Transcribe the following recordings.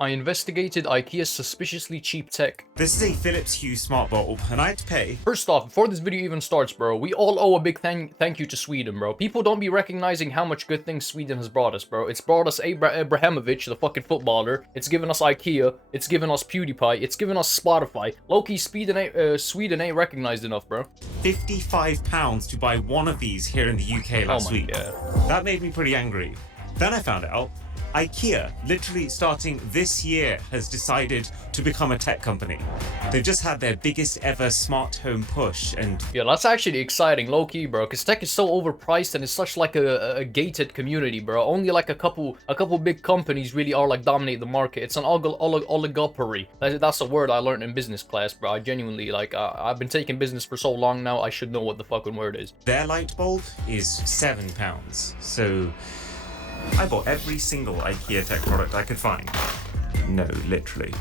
I investigated IKEA's suspiciously cheap tech. This is a Philips Hue smart bulb, and I had to pay. First off, before this video even starts, bro, we all owe a big thank you to Sweden, bro. People don't be recognizing how much good things Sweden has brought us, bro. It's brought us Ibrahimovic, the fucking footballer. It's given us IKEA. It's given us PewDiePie. It's given us Spotify. Low-key, Sweden ain't recognized enough, bro. £55 to buy one of these here in the UK last week. God. That made me pretty angry. Then I found out IKEA, literally starting this year, has decided to become a tech company. They've just had their biggest ever smart home push, and yeah, that's actually exciting, low-key, bro, because tech is so overpriced and it's such like a gated community, bro. Only like a couple big companies really are like dominate the market. It's an oligopoly. That's a word I learned in business class, bro. I genuinely, like, I've been taking business for so long now, I should know what the fucking word is. Their light bulb is £7, so I bought every single IKEA tech product I could find. No, literally.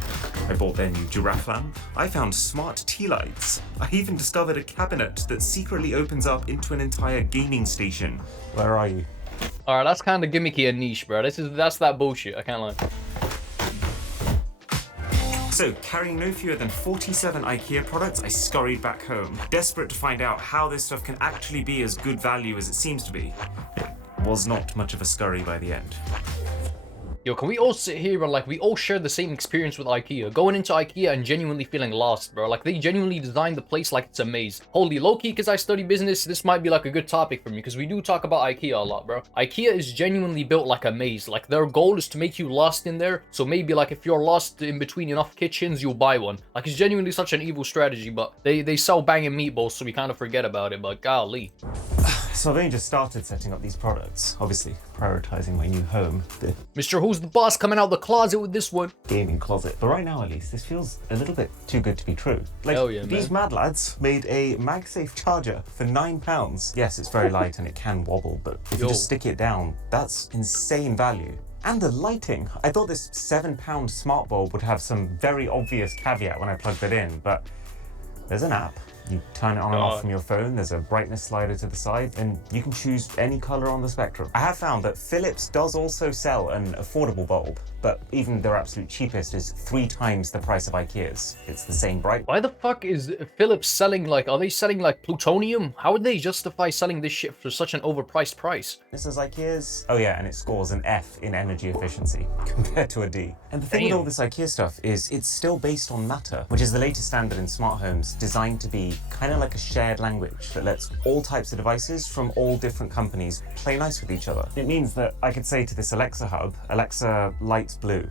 I bought their new giraffe lamp. I found smart tea lights. I even discovered a cabinet that secretly opens up into an entire gaming station. Where are you? Alright, that's kind of gimmicky and niche, bro. That's that bullshit, I can't lie. So, carrying no fewer than 47 IKEA products, I scurried back home, desperate to find out how this stuff can actually be as good value as it seems to be. It was not much of a scurry by the end. Yo, can we all sit here and, like, we all share the same experience with IKEA? Going into IKEA and genuinely feeling lost, bro. Like, they genuinely designed the place like it's a maze. Holy, low-key, because I study business, this might be, like, a good topic for me, because we do talk about IKEA a lot, bro. IKEA is genuinely built like a maze. Like, their goal is to make you lost in there, so maybe, like, if you're lost in between enough kitchens, you'll buy one. Like, it's genuinely such an evil strategy, but they sell banging meatballs, so we kind of forget about it, but golly. So I've only just started setting up these products, obviously prioritizing my new home, the Mr. Who's the Boss coming out the closet with this one. gaming closet. But right now, at least, this feels a little bit too good to be true. Like, Hell yeah, these man. mad lads made a MagSafe charger for £9. Yes, it's very light and it can wobble, but if you just stick it down, that's insane value. And the lighting. I thought this £7 smart bulb would have some very obvious caveat when I plugged it in, but there's an app. You turn it on and off from your phone, there's a brightness slider to the side, and you can choose any color on the spectrum. I have found that Philips does also sell an affordable bulb, but even their absolute cheapest is 3 times the price of IKEA's. It's the same bright. Why the fuck is Philips selling, like, are they selling, like, plutonium? How would they justify selling this shit for such an overpriced price? This is IKEA's. Oh yeah, and it scores an F in energy efficiency compared to a D. And the thing with all this IKEA stuff is it's still based on Matter, which is the latest standard in smart homes designed to be kind of like a shared language that lets all types of devices from all different companies play nice with each other. It means that I could say to this Alexa hub, Alexa, lights blue.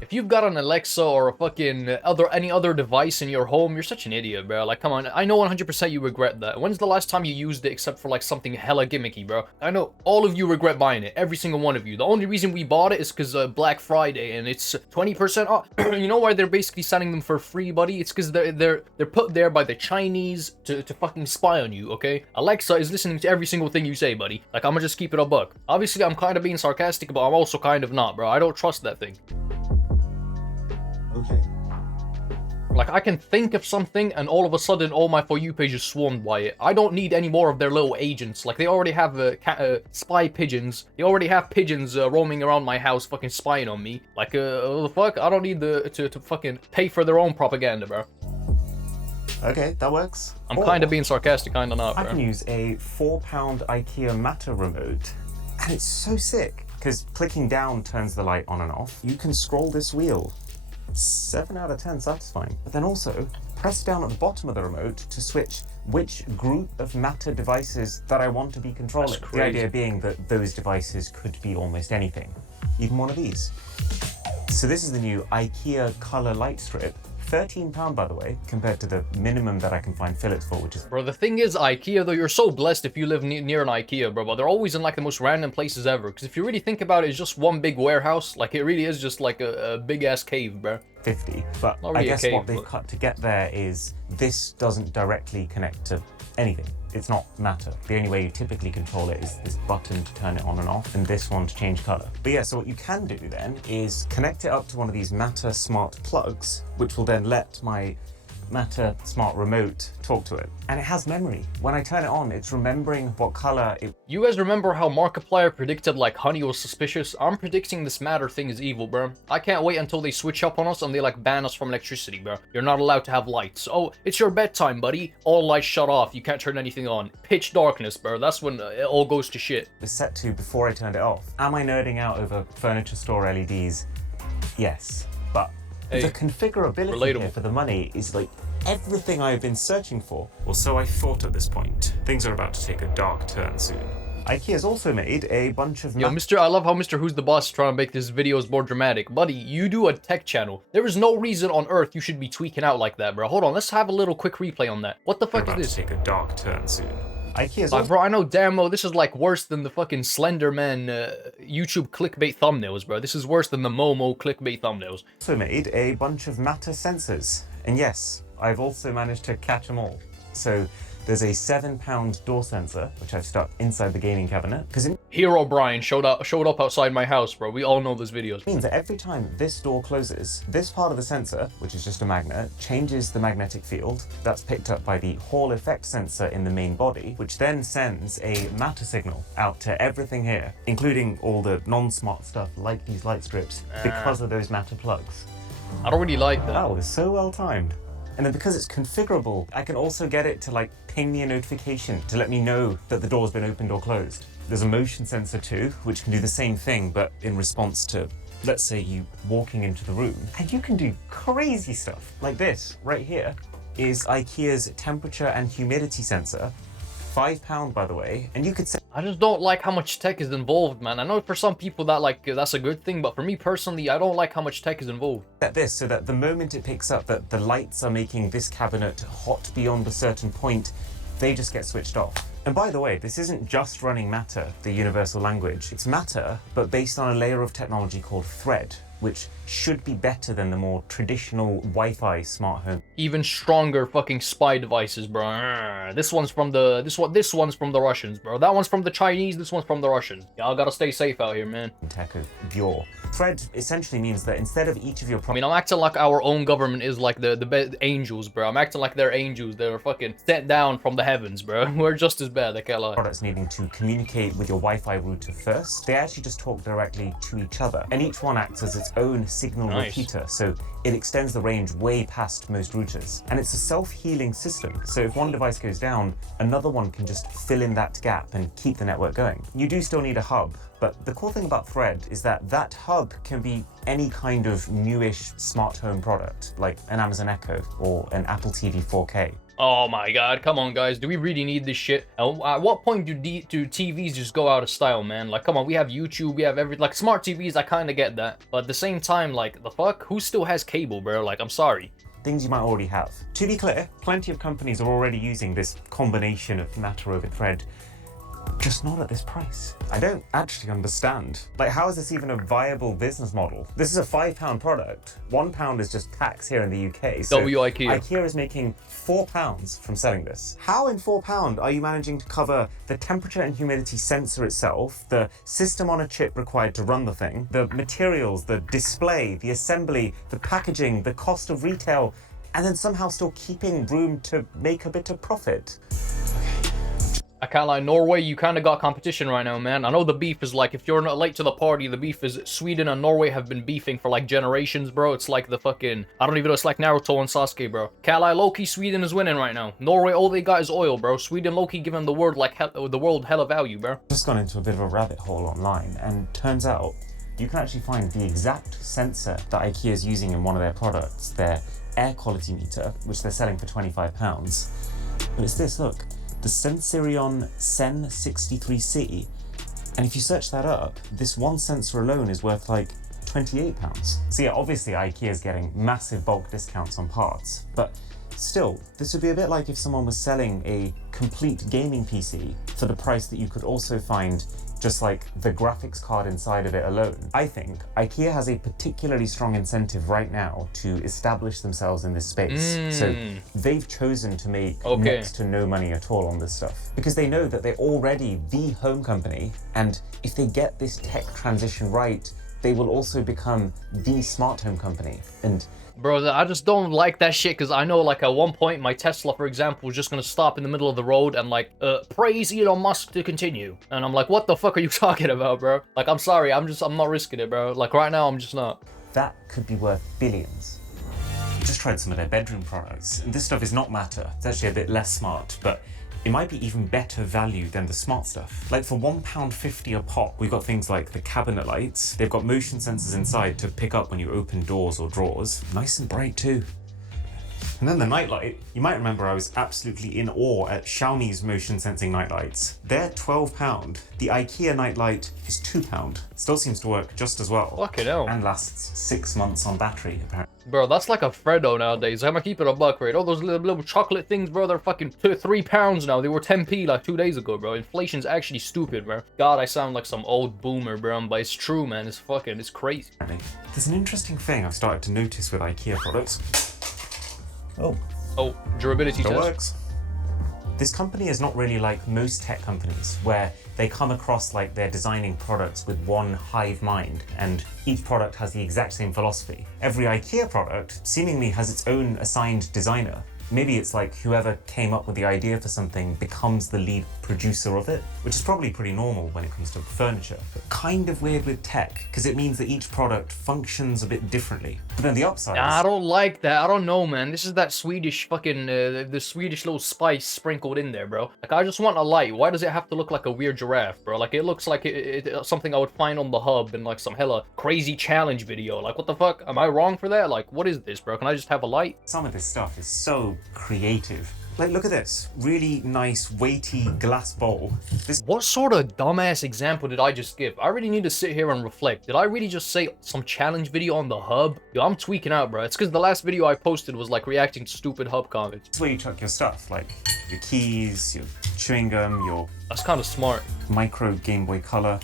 If you've got an Alexa or a fucking any other device in your home, you're such an idiot, bro. Like, come on, I know 100% you regret that. When's the last time you used it except for, like, something hella gimmicky, bro? I know all of you regret buying it, every single one of you. The only reason we bought it is because Black Friday and it's 20% off. You know why they're basically selling them for free, buddy? It's because they're put there by the Chinese to fucking spy on you, okay? Alexa is listening to every single thing you say, buddy. Like, I'ma just keep it a buck. Obviously, I'm kind of being sarcastic, but I'm also kind of not, bro. I don't trust that thing. Okay. Like, I can think of something and all of a sudden all my For You page is swarmed by it. I don't need any more of their little agents. Like, they already have spy pigeons. They already have pigeons roaming around my house fucking spying on me. Like, what the fuck? I don't need to fucking pay for their own propaganda, bro. Okay, that works. I'm kind of being sarcastic, kind of not, bro. I can use a £4 IKEA Matter remote, and it's so sick, because clicking down turns the light on and off. You can scroll this wheel. 7 out of 10 satisfying. But then also, press down at the bottom of the remote to switch which group of Matter devices that I want to be controlling. The idea being that those devices could be almost anything, even one of these. So this is the new IKEA color light strip. £13, by the way, compared to the minimum that I can find Philips for, which is... Bro, the thing is, IKEA, though, you're so blessed if you live near an IKEA, bro, but they're always in, like, the most random places ever, because if you really think about it, it's just one big warehouse. Like, it really is just, like, a big-ass cave, bro. 50, but Not really I guess a cave, what they've cut to get there is this doesn't directly connect to anything. It's not Matter. The only way you typically control it is this button to turn it on and off, and this one to change color. But yeah, so what you can do then is connect it up to one of these Matter smart plugs, which will then let my Matter smart remote talk to it. And it has memory. When I turn it on, it's remembering what color it... You guys remember how Markiplier predicted like honey was suspicious? I'm predicting this Matter thing is evil, bro. I can't wait until they switch up on us and they like ban us from electricity, bro. You're not allowed to have lights. Oh, it's your bedtime, buddy. All lights shut off. You can't turn anything on. Pitch darkness, bro. That's when it all goes to shit. was set to before I turned it off. Am I nerding out over furniture store LEDs? Yes, but hey, the configurability here for the money is like everything I've been searching for. Well, so I thought at this point. Things are about to take a dark turn soon. IKEA's also made a bunch of... Yo, I love how Mr. Who's the Boss is trying to make these videos more dramatic. Buddy, you do a tech channel. There is no reason on earth you should be tweaking out like that, bro. Hold on, let's have a little quick replay on that. What the fuck is this? To take a dark turn soon. IKEA's also... bro, I know damn well this is like worse than the fucking Slenderman YouTube clickbait thumbnails, bro. This is worse than the Momo clickbait thumbnails. Also made a bunch of Matter sensors. And yes, I've also managed to catch them all. So there's a 7-pound door sensor, which I've stuck inside the gaming cabinet. Because it Hero Brian showed up outside my house, bro. We all know this video. means that every time this door closes, this part of the sensor, which is just a magnet, changes the magnetic field. That's picked up by the Hall effect sensor in the main body, which then sends a Matter signal out to everything here, including all the non-smart stuff like these light strips, because of those Matter plugs. I don't really like that. That was so well timed. And then because it's configurable, I can also get it to like ping me a notification to let me know that the door's been opened or closed. There's a motion sensor too, which can do the same thing, but in response to, let's say, you walking into the room. And you can do crazy stuff. Like this right here is IKEA's temperature and humidity sensor. £5, by the way, and you could say... I just don't like how much tech is involved, man. I know for some people that like that's a good thing, but for me personally, I don't like how much tech is involved. Set this so that the moment it picks up that the lights are making this cabinet hot beyond a certain point, they just get switched off. And by the way, this isn't just running Matter, the universal language. It's Matter, but based on a layer of technology called Thread, which should be better than the more traditional Wi-Fi smart home. Even stronger fucking spy devices, bro. This one's from the Russians, bro. That one's from the Chinese, this one's from the Russians. Y'all gotta stay safe out here, man. Tech of your Thread essentially means that instead of each of your I mean, I'm acting like our own government is like the angels, bro. I'm acting like they're angels. They're fucking sent down from the heavens, bro. We're just as bad, I can't lie. Products needing to communicate with your Wi-Fi router first, they actually just talk directly to each other. And each one acts as its own signal repeater, so it extends the range way past most routers. And it's a self-healing system, so if one device goes down, another one can just fill in that gap and keep the network going. You do still need a hub, but the cool thing about Thread is that that hub can be any kind of newish smart home product, like an Amazon Echo or an Apple TV 4K. Oh my god, come on guys, do we really need this shit? At what point do TVs just go out of style, man? Like, come on, we have YouTube, we have like, smart TVs, I kinda get that. But at the same time, like, the fuck? Who still has cable, bro? Like, I'm sorry. Things you might already have. To be clear, plenty of companies are already using this combination of Matter over Thread, just not at this price. I don't actually understand. Like, how is this even a viable business model? This is a £5 product. £1 is just tax here in the UK. So IKEA. IKEA is making £4 from selling this. How in £4 are you managing to cover the temperature and humidity sensor itself, the system on a chip required to run the thing, the materials, the display, the assembly, the packaging, the cost of retail, and then somehow still keeping room to make a bit of profit? I can't lie, Norway, you kind of got competition right now, man. I know the beef is like, if you're not late to the party, the beef is Sweden and Norway have been beefing for like generations, bro. It's like the fucking, I don't even know, it's like Naruto and Sasuke, bro. Can't lie, low-key, Sweden is winning right now. Norway, all they got is oil, bro. Sweden, low-key, giving the world like the world hella value, bro. Just gone into a bit of a rabbit hole online, and turns out you can actually find the exact sensor that IKEA is using in one of their products, their air quality meter, which they're selling for £25. But it's this, look. The Sensirion Sen 63C, and if you search that up, this one sensor alone is worth like £28. So yeah, obviously IKEA is getting massive bulk discounts on parts, but still, this would be a bit like if someone was selling a complete gaming PC for the price that you could also find just like the graphics card inside of it alone. I think IKEA has a particularly strong incentive right now to establish themselves in this space. So they've chosen to make next to no money at all on this stuff because they know that they're already the home company, and if they get this tech transition right, they will also become the smart home company. And bro, I just don't like that shit, because I know, like, at one point, my Tesla, for example, was just gonna stop in the middle of the road and, like, praise Elon Musk to continue. And I'm like, what the fuck are you talking about, bro? Like, I'm sorry, I'm not risking it, bro. Like, right now, I'm just not. that could be worth billions. Just tried some of their bedroom products, and this stuff is not matter. It's actually a bit less smart, but it might be even better value than the smart stuff. Like for £1.50 a pop, we've got things like the cabinet lights. They've got motion sensors inside to pick up when you open doors or drawers. Nice and bright too. And then the nightlight. You might remember I was absolutely in awe at Xiaomi's motion sensing nightlights. They're £12. The IKEA nightlight is £2. Still seems to work just as well. Fucking hell. And lasts 6 months on battery, apparently. Bro, that's like a Freddo nowadays. I'm gonna keep it a buck, right? All those little chocolate things, bro, they're fucking £3 now. They were 10p like 2 days ago, bro. Inflation's actually stupid, bro. God, I sound like some old boomer, bro, but it's true, man. It's crazy. There's an interesting thing I've started to notice with IKEA products. Oh, durability It test. works. This company is not really like most tech companies, where they come across like they're designing products with one hive mind, and each product has the exact same philosophy. Every IKEA product seemingly has its own assigned designer. Maybe it's like whoever came up with the idea for something becomes the lead producer of it, which is probably pretty normal when it comes to furniture. But kind of weird with tech, because it means that each product functions a bit differently. But then the upside I is... don't like that. I don't know, man. This is that Swedish fucking, the Swedish little spice sprinkled in there, bro. Like, I just want a light. Why does it have to look like a weird giraffe, bro? Like, it looks like something I would find on the hub in, like, some hella crazy challenge video. Like, what the fuck? Am I wrong for that? Like, what is this, bro? Can I just have a light? Some of this stuff is so creative. Like, look at this. Really nice, weighty glass bowl. What sort of dumbass example did I just give? I really need to sit here and reflect. Did I really just say some challenge video on the hub? Yo, I'm tweaking out, bro. It's because the last video I posted was, like, reacting to stupid hub comments. This is where you chuck your stuff, like your keys, your chewing gum, your... That's kind of smart. Micro Game Boy Color.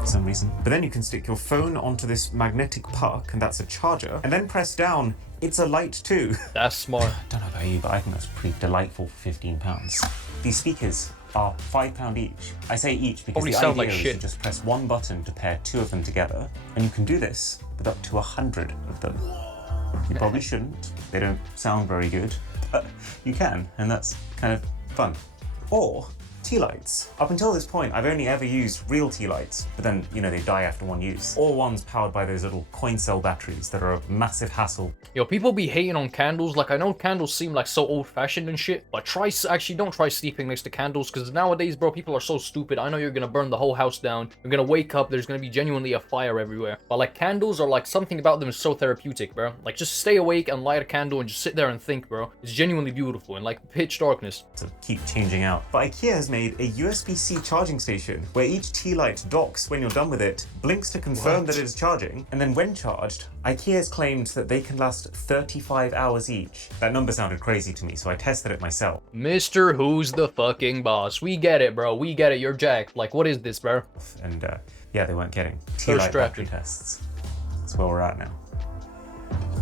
For some reason. But then you can stick your phone onto this magnetic puck, and that's a charger, and then press down. It's a light too. That's smart. I don't know about you, but I think that's pretty delightful for £15. These speakers are £5 each. I say each because Probably the sound idea like is shit. to just press one button to pair 2 of them together, and you can do this with up to 100 of them. You probably shouldn't. They don't sound very good, but you can, and that's kind of fun. Or tea lights. Up until this point, I've only ever used real tea lights, but then, you know, they die after one use. Or ones powered by those little coin cell batteries that are a massive hassle. Yo, people be hating on candles. Like, I know candles seem like so old-fashioned and shit, but actually don't try sleeping next to candles, because nowadays, bro, people are so stupid. I know you're gonna burn the whole house down. You're gonna wake up, there's gonna be genuinely a fire everywhere. But, like, candles are, like, something about them is so therapeutic, bro. Like, just stay awake and light a candle and just sit there and think, bro. It's genuinely beautiful in, like, pitch darkness. To keep changing out. But IKEA has made a USB-C charging station where each tea light docks when you're done with it, blinks to confirm that it is charging, and then when charged, IKEA has claimed that they can last 35 hours each. That number sounded crazy to me, so I tested it myself. Mr. Who's the fucking boss? We get it, bro. We get it. You're jacked. Like, what is this, bro? And yeah, they weren't kidding. Tea light battery tests. That's where we're at now.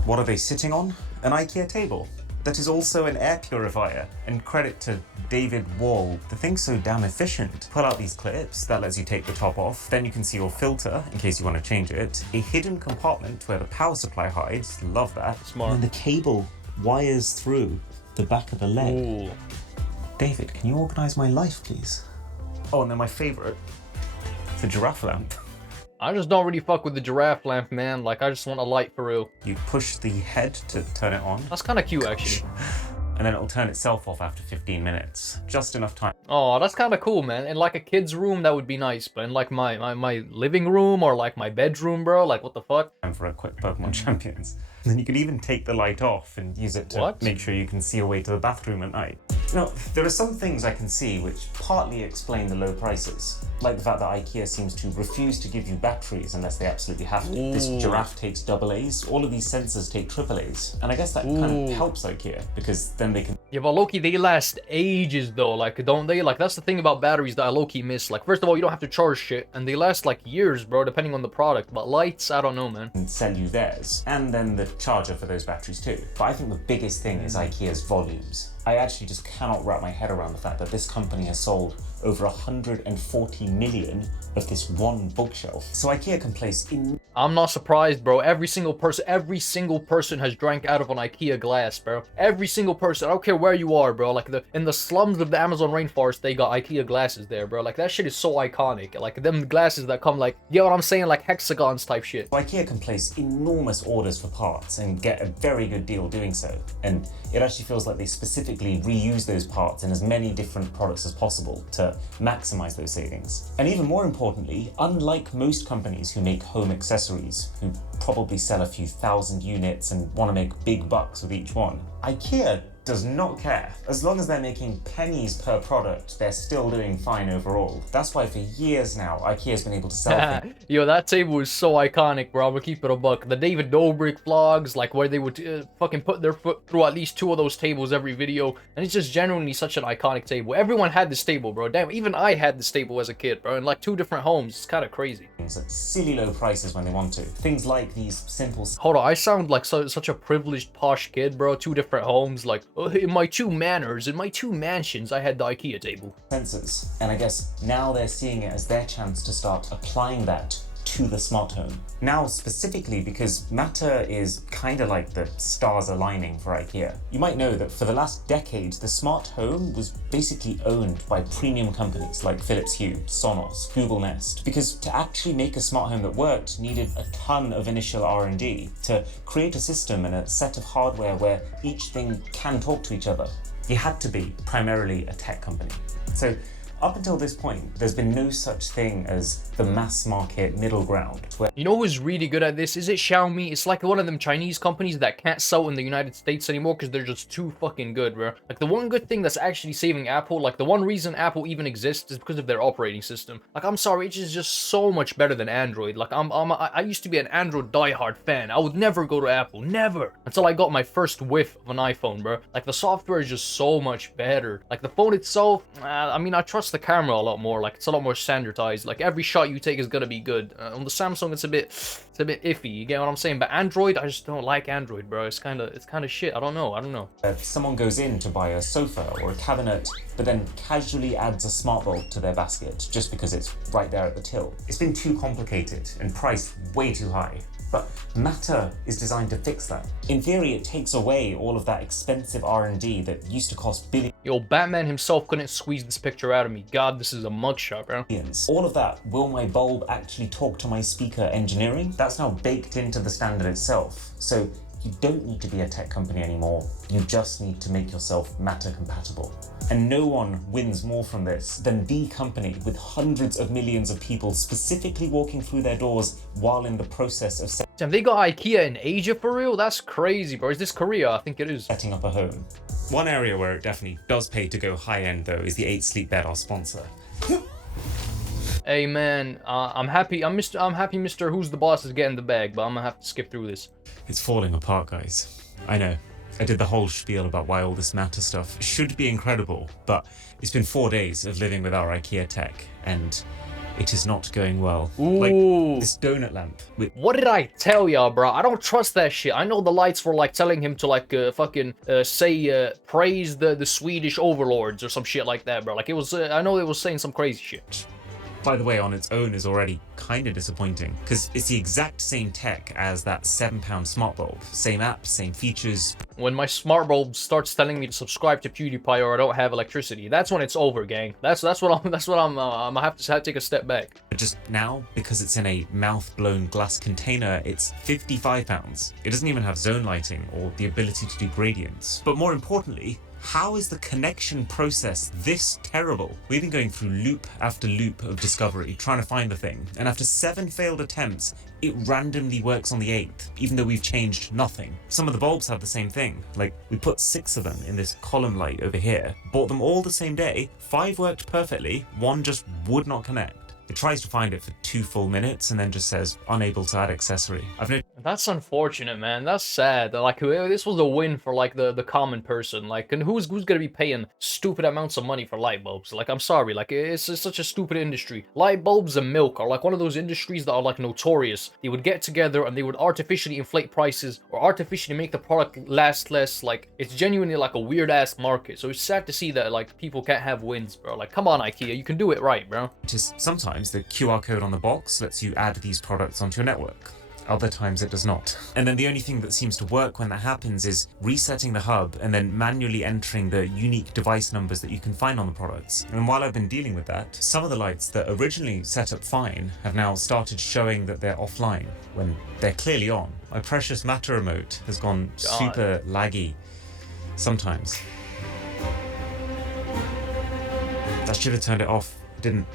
What are they sitting on? An IKEA table. That is also an air purifier, and credit to David Wall. The thing's so damn efficient. Pull out these clips, that lets you take the top off, then you can see your filter, in case you want to change it, a hidden compartment where the power supply hides, love that. Smart. And then the cable wires through the back of the leg. Ooh. David, can you organise my life, please? Oh, and then my favourite, the giraffe lamp. I just don't really fuck with the giraffe lamp, man. Like, I just want a light for real. You push the head to turn it on. That's kind of cute, actually. And then it'll turn itself off after 15 minutes. Just enough time. Oh, that's kind of cool, man. In, like, a kid's room, that would be nice. But in, like, my living room or, like, my bedroom, bro, like, what the fuck? Time for a quick Pokemon Champions. And then you could even take the light off and use it to make sure you can see your way to the bathroom at night. Now, there are some things I can see which partly explain the low prices. Like the fact that IKEA seems to refuse to give you batteries unless they absolutely have to. This giraffe takes AA's, all of these sensors take AAA's. And I guess that kind of helps IKEA, because then they can... Yeah, but low-key, they last ages, though, like, don't they? Like, that's the thing about batteries that I low-key miss. Like, first of all, you don't have to charge shit, and they last, like, years, bro, depending on the product. But lights, I don't know, man. And sell you theirs, and then the charger for those batteries too. But I think the biggest thing is IKEA's volumes. I actually just cannot wrap my head around the fact that this company has sold over 140 million of this one bookshelf. So IKEA can place in. I'm not surprised, bro. Every single person has drank out of an IKEA glass, bro. Every single person. I don't care where you are, bro. Like in the slums of the Amazon rainforest, they got IKEA glasses there, bro. Like that shit is so iconic. Like them glasses that come like, you know what I'm saying, like hexagons type shit. IKEA can place enormous orders for parts and get a very good deal doing so. And it actually feels like they specifically reuse those parts in as many different products as possible to maximize those savings. And even more importantly, unlike most companies who make home accessories, who probably sell a few thousand units and want to make big bucks with each one, IKEA does not care. As long as they're making pennies per product, they're still doing fine overall. That's why for years now, IKEA's been able to sell things. Yo, that table is so iconic, bro. I'm gonna keep it a buck. The David Dobrik vlogs, like where they would fucking put their foot through at least 2 of those tables every video, and it's just genuinely such an iconic table. Everyone had this table, bro. Damn, even I had this table as a kid, bro, in like 2 different homes. It's kind of crazy. At silly low prices when they want to. Things like these simple. Hold on, I sound like such a privileged posh kid, bro. 2 different homes, like in my 2 manors, in my 2 mansions, I had the IKEA table. Sensors, and I guess now they're seeing it as their chance to start applying that to the smart home. Now specifically because Matter is kind of like the stars aligning for IKEA. You might know that for the last decade, the smart home was basically owned by premium companies like Philips Hue, Sonos, Google Nest, because to actually make a smart home that worked needed a ton of initial R&D to create a system and a set of hardware where each thing can talk to each other. You had to be primarily a tech company. So up until this point, there's been no such thing as the mass market middle ground. You know who's really good at this? Is it Xiaomi? It's like one of them Chinese companies that can't sell in the United States anymore because they're just too fucking good, bro. Like the one good thing that's actually saving Apple, like the one reason Apple even exists is because of their operating system. Like I'm sorry, it's just so much better than Android. Like I used to be an Android diehard fan. I would never go to Apple, never, until I got my first whiff of an iPhone, bro. Like the software is just so much better. Like the phone itself, I mean, I trust the camera a lot more. Like it's a lot more standardized. Like every shot you take is gonna be good. On the Samsung, it's a bit iffy. You get what I'm saying? But Android, I just don't like Android, bro. It's kind of shit. I don't know. If someone goes in to buy a sofa or a cabinet, but then casually adds a smart bulb to their basket just because it's right there at the till, it's been too complicated and priced way too high. But Matter is designed to fix that. In theory, it takes away all of that expensive R&D that used to cost billions. Yo, Batman himself couldn't squeeze this picture out of me. God, this is a mugshot, bro. All of that, will my bulb actually talk to my speaker engineering? That's now baked into the standard itself. So you don't need to be a tech company anymore. You just need to make yourself Matter compatible. And no one wins more from this than the company with hundreds of millions of people specifically walking through their doors while in the process of Damn, they got IKEA in Asia for real? That's crazy, bro. Is this Korea? I think it is. setting up a home. One area where it definitely does pay to go high end though is the 8 Sleep Bed, our sponsor. Hey man, I'm happy Mr. Who's the Boss is getting the bag, but I'm gonna have to skip through this. It's falling apart, guys. I know. I did the whole spiel about why all this Matter stuff should be incredible, but it's been 4 days of living with our IKEA tech, and it is not going well. Ooh. Like this donut lamp. What did I tell y'all, bro? I don't trust that shit. I know the lights were like telling him to like praise the Swedish overlords or some shit like that, bro. Like it was, I know it was saying some crazy shit. By the way, on its own is already kind of disappointing, because it's the exact same tech as that £7 smart bulb. Same app, same features. When my smart bulb starts telling me to subscribe to PewDiePie or I don't have electricity, that's when it's over, gang. That's what I'm gonna have to take a step back. But just now, because it's in a mouth-blown glass container, it's £55. It doesn't even have zone lighting or the ability to do gradients. But more importantly, how is the connection process this terrible? We've been going through loop after loop of discovery, trying to find the thing, and after 7 failed attempts, it randomly works on the 8th, even though we've changed nothing. Some of the bulbs have the same thing. Like, we put 6 of them in this column light over here, bought them all the same day, 5 worked perfectly, 1 just would not connect. It tries to find it for 2 full minutes and then just says, unable to add accessory. That's unfortunate, man. That's sad. Like, this was a win for like the common person. Like, and who's gonna be paying stupid amounts of money for light bulbs? Like, I'm sorry. Like, it's such a stupid industry. Light bulbs and milk are like one of those industries that are like notorious. They would get together and they would artificially inflate prices or artificially make the product last less. Like, it's genuinely like a weird ass market. So it's sad to see that like people can't have wins, bro. Like, come on, IKEA, you can do it right, bro. Just sometimes the QR code on the box lets you add these products onto your network. Other times it does not. And then the only thing that seems to work when that happens is resetting the hub and then manually entering the unique device numbers that you can find on the products. And while I've been dealing with that, some of the lights that originally set up fine have now started showing that they're offline when they're clearly on. My precious Matter remote has gone super laggy sometimes. I should have turned it off. Didn't.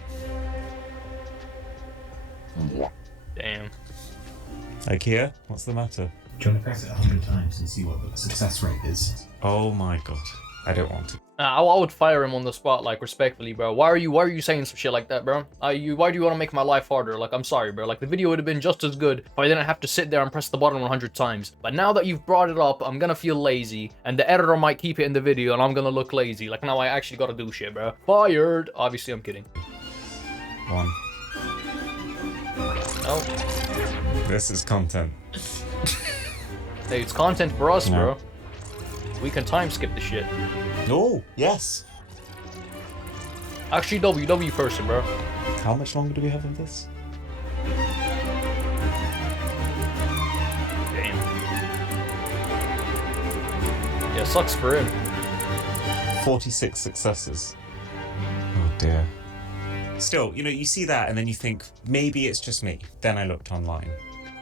Damn. IKEA, what's the matter? Do you want to press it 100 times and see what the success rate is? Oh my god. I don't want to. I would fire him on the spot, like, respectfully, bro. Why are you saying some shit like that, bro? Why do you want to make my life harder? Like, I'm sorry, bro. Like, the video would have been just as good if I didn't have to sit there and press the button 100 times. But now that you've brought it up, I'm gonna feel lazy, and the editor might keep it in the video, and I'm gonna look lazy. Like, now I actually gotta do shit, bro. Fired! Obviously, I'm kidding. One. Oh. This is content. Hey, it's content for us, No. bro. We can time skip the shit. Oh, yes. Actually, W person, bro. How much longer do we have of this? Damn. Yeah, sucks for him. 46 successes. Oh dear. Still, you see that and then you think, maybe it's just me. Then I looked online.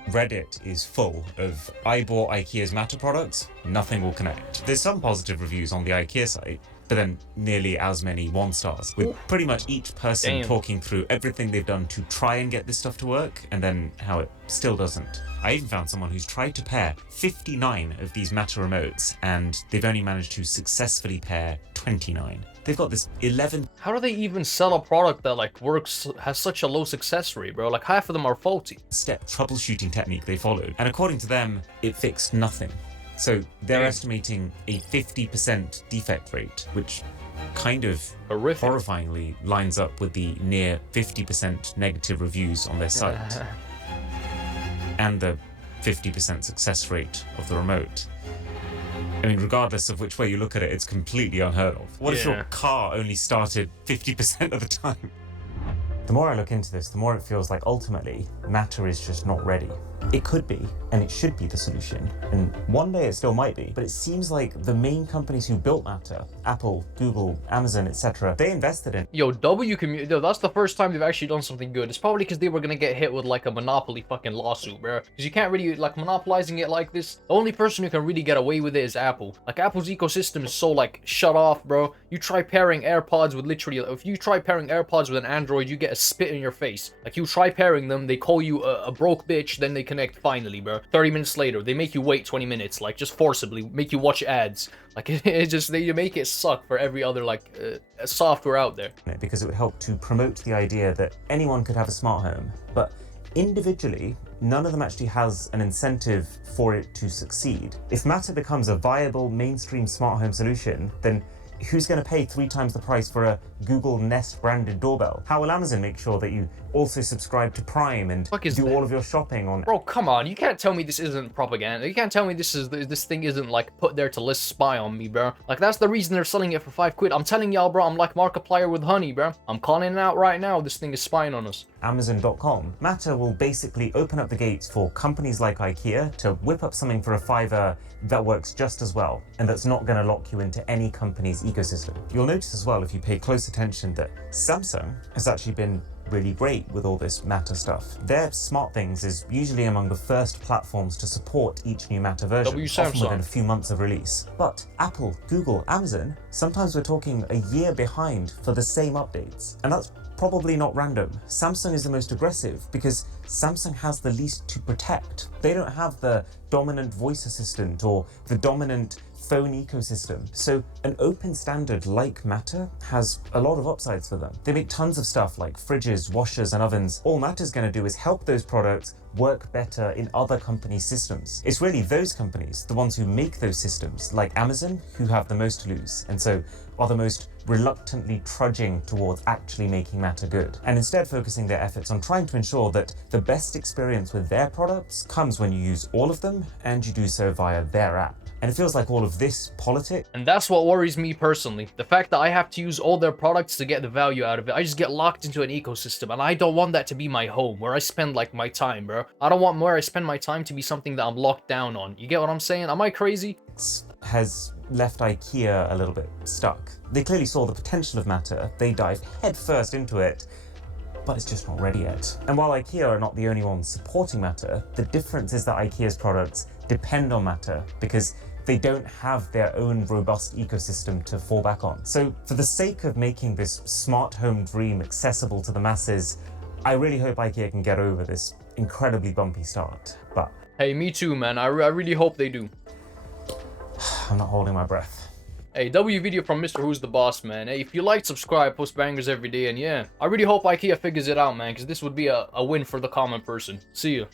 Reddit is full of, I bought IKEA's Matter products, nothing will connect. There's some positive reviews on the IKEA site, but then nearly as many 1 stars, with pretty much each person talking through everything they've done to try and get this stuff to work, and then how it still doesn't. I even found someone who's tried to pair 59 of these Matter remotes, and they've only managed to successfully pair 29. They've got this 11... How do they even sell a product that, like, has such a low success rate, bro? Like, half of them are faulty. ...step troubleshooting technique they followed, and according to them, it fixed nothing. So they're estimating a 50% defect rate, which kind of horrifyingly lines up with the near 50% negative reviews on their site. And the 50% success rate of the remote. I mean, regardless of which way you look at it, it's completely unheard of. What if your car only started 50% of the time? The more I look into this, the more it feels like ultimately, Matter is just not ready. It could be, and it should be the solution, and one day it still might be, but it seems like the main companies who built Matter, Apple, Google, Amazon, etc., they invested in. Yo, that's the first time they've actually done something good. It's probably because they were gonna get hit with like a monopoly fucking lawsuit, bro. Because you can't really, like, monopolizing it like this. The only person who can really get away with it is Apple. Like, Apple's ecosystem is so, like, shut off, bro. You try pairing AirPods with if you try pairing AirPods with an Android, you get a spit in your face. Like, you try pairing them, they call you a broke bitch, then they connect finally, bro. 30 minutes later, they make you wait 20 minutes, like, just forcibly make you watch ads. Like, they make it suck for every other, like, software out there. Because it would help to promote the idea that anyone could have a smart home, but individually, none of them actually has an incentive for it to succeed. If Matter becomes a viable mainstream smart home solution, then who's going to pay 3 times the price for a Google Nest branded doorbell? How will Amazon make sure that you also subscribe to Prime and do all of your shopping on... Bro, come on, you can't tell me this isn't propaganda. You can't tell me this thing isn't, like, put there to list spy on me, bro. Like, that's the reason they're selling it for 5 quid. I'm telling y'all, bro, I'm like Markiplier with honey, bro. I'm calling it out right now. This thing is spying on us. Amazon.com. Matter will basically open up the gates for companies like IKEA to whip up something for a $5 that works just as well, and that's not going to lock you into any company's ecosystem. You'll notice as well, if you pay close attention, that Samsung has actually been really great with all this Matter stuff. Their SmartThings is usually among the first platforms to support each new Matter version, often within a few months of release. But Apple, Google, Amazon, sometimes we're talking a year behind for the same updates. And that's probably not random. Samsung is the most aggressive because Samsung has the least to protect. They don't have the dominant voice assistant or the dominant phone ecosystem. So an open standard like Matter has a lot of upsides for them. They make tons of stuff like fridges, washers, and ovens. All Matter's going to do is help those products work better in other companies' systems. It's really those companies, the ones who make those systems, like Amazon, who have the most to lose, and so are the most reluctantly trudging towards actually making Matter good, and instead focusing their efforts on trying to ensure that the best experience with their products comes when you use all of them, and you do so via their app. And it feels like all of this politics. And that's what worries me personally. The fact that I have to use all their products to get the value out of it. I just get locked into an ecosystem, and I don't want that to be my home, where I spend like my time, bro. I don't want where I spend my time to be something that I'm locked down on. You get what I'm saying? Am I crazy? Has left IKEA a little bit stuck. They clearly saw the potential of Matter, they dived headfirst into it, but it's just not ready yet. And while IKEA are not the only ones supporting Matter, the difference is that IKEA's products depend on Matter because they don't have their own robust ecosystem to fall back on. So for the sake of making this smart home dream accessible to the masses, I really hope IKEA can get over this incredibly bumpy start, but... Hey, me too, man. I really hope they do. I'm not holding my breath. Hey, W video from Mr. Who's the Boss, man. Hey, if you like, subscribe, post bangers every day, and yeah, I really hope IKEA figures it out, man, because this would be a win for the common person. See ya.